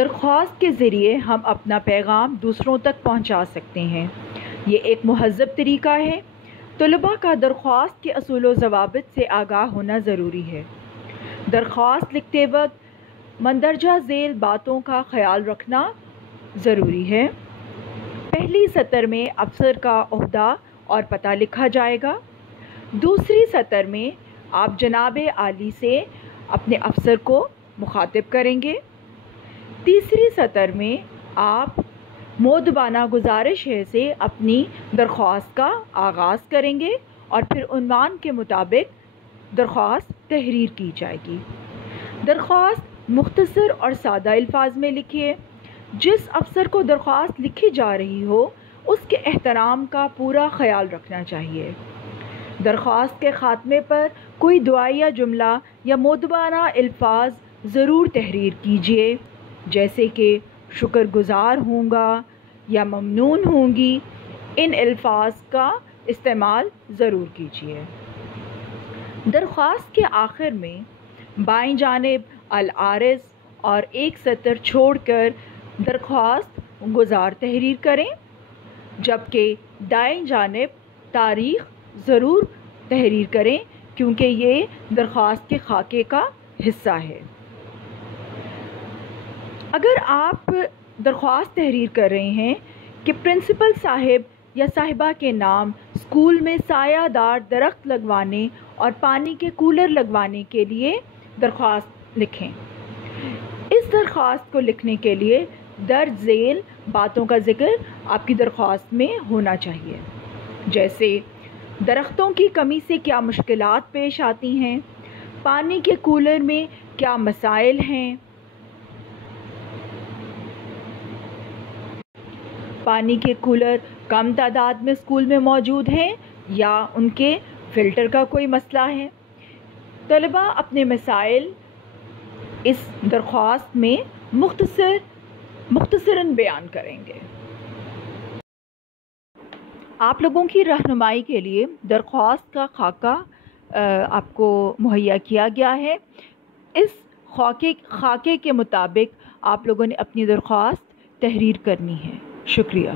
درخواست کے ذریعے ہم اپنا پیغام دوسروں تک پہنچا سکتے ہیں۔ یہ ایک مہذب طریقہ ہے۔ طلباء کا درخواست کے اصول و ضوابط سے آگاہ ہونا ضروری ہے۔ درخواست لکھتے وقت مندرجہ ذیل باتوں کا خیال رکھنا ضروری ہے۔ پہلی سطر میں افسر کا عہدہ اور پتہ لکھا جائے گا۔ دوسری سطر میں آپ جناب عالی سے اپنے افسر کو مخاطب کریں گے۔ تیسری سطر میں آپ مؤدبانہ گزارش ہے سے اپنی درخواست کا آغاز کریں گے اور پھر عنوان کے مطابق درخواست تحریر کی جائے گی۔ درخواست مختصر اور سادہ الفاظ میں لکھیے۔ جس افسر کو درخواست لکھی جا رہی ہو اس کے احترام کا پورا خیال رکھنا چاہیے۔ درخواست کے خاتمے پر کوئی دعائیہ جملہ یا مؤدبانہ الفاظ ضرور تحریر کیجیے، جیسے کہ شکر گزار ہوں گا یا ممنون ہوں گی۔ ان الفاظ کا استعمال ضرور کیجیے۔ درخواست کے آخر میں بائیں جانب العارض اور ایک سطر چھوڑ کر درخواست گزار تحریر کریں، جبکہ دائیں جانب تاریخ ضرور تحریر کریں کیونکہ یہ درخواست کے خاکے کا حصہ ہے۔ اگر آپ درخواست تحریر کر رہے ہیں کہ پرنسپل صاحب یا صاحبہ کے نام اسکول میں سایہ دار درخت لگوانے اور پانی کے کولر لگوانے کے لیے درخواست لکھیں۔ اس درخواست کو لکھنے کے لیے درج ذیل باتوں کا ذکر آپ کی درخواست میں ہونا چاہیے، جیسے درختوں کی کمی سے کیا مشکلات پیش آتی ہیں، پانی کے کولر میں کیا مسائل ہیں، پانی کے کولر کم تعداد میں اسکول میں موجود ہیں یا ان کے فلٹر کا کوئی مسئلہ ہے۔ طلباء اپنے مسائل اس درخواست میں مختصراً بیان کریں گے۔ آپ لوگوں کی رہنمائی کے لیے درخواست کا خاکہ آپ کو مہیا کیا گیا ہے۔ اس خاکے کے مطابق آپ لوگوں نے اپنی درخواست تحریر کرنی ہے۔ شکریہ۔